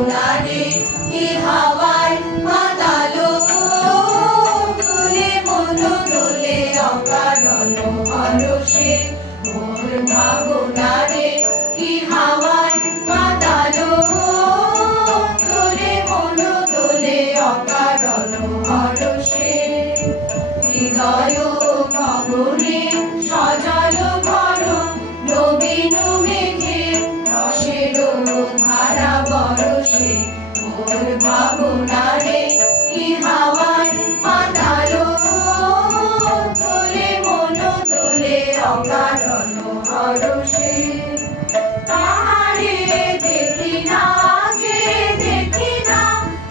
ভাবনারে কি হাওয়ায় মাতালো তুলে মন দোলে অকারণ হরষে মোর ভাবনারে কি হাওয়ায় মাতালো তুলে মন দোলে অকারণ হরষে হৃদয় গগনে সজল ঘন নবীন মেঘে রসের ধারা বরষে মোর ভাবনারে কি হাওয়ায় মাতালো তোলে মন দোলে অকারণ হরষে তাহারে দেখি না যে দেখি না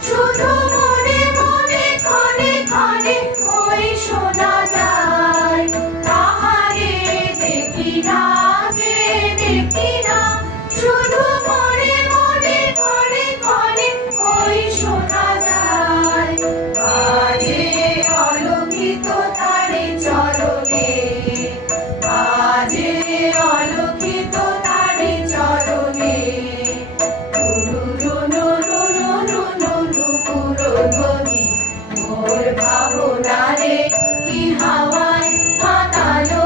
শুধু মনে মনে ক্ষণে ক্ষণে ওই শোনা যায় তাহারে দেখি না যে দেখি না শুধু মনে মনে ক্ষণে ক্ষণে ওই শোনা যায় বাজে অলৌকিত তারে চরণে বাজে অলৌকিত তারে চরণে ধ্বনি মোর ভাবনারে কি হাওয়ায় মাতালো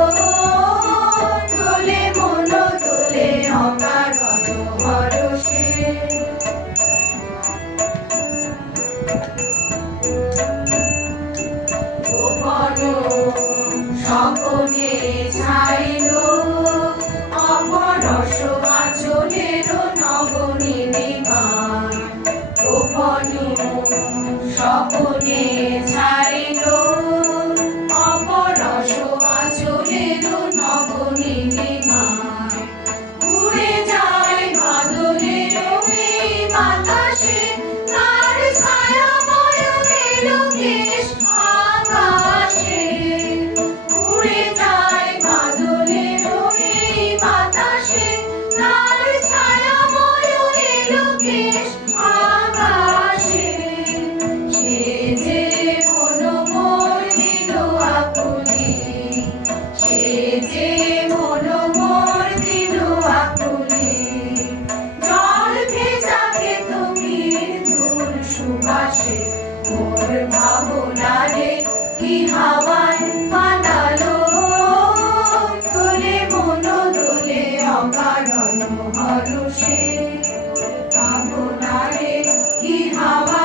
তোলে মন দোলে অকারণ হরষে গোপন স্বপনে ছাইলো অপরস আচলের নবনীলিমায় গোপন স্বপনে ছাইলো অপরস আচলের নবনীলিমায় উড়ে যায় বাদলের এই বাতাসে তার ছায়াময় এলো কেশ আকাশে উড়ে যায় বাদলের এই বাতাসে তার ছায়াময় এলো কেশ আকাশে সে যে মন মোর দিল আকুলি সে যে মন মোর দিল আকুলি জল ভেজা কেতকীর দূর সুবাসে মোর ভাবনারে কি হাওয়ায় মাতালো তোলে মন দোলে অকারণ হরষে ভাবনারে কি হাওয়ায়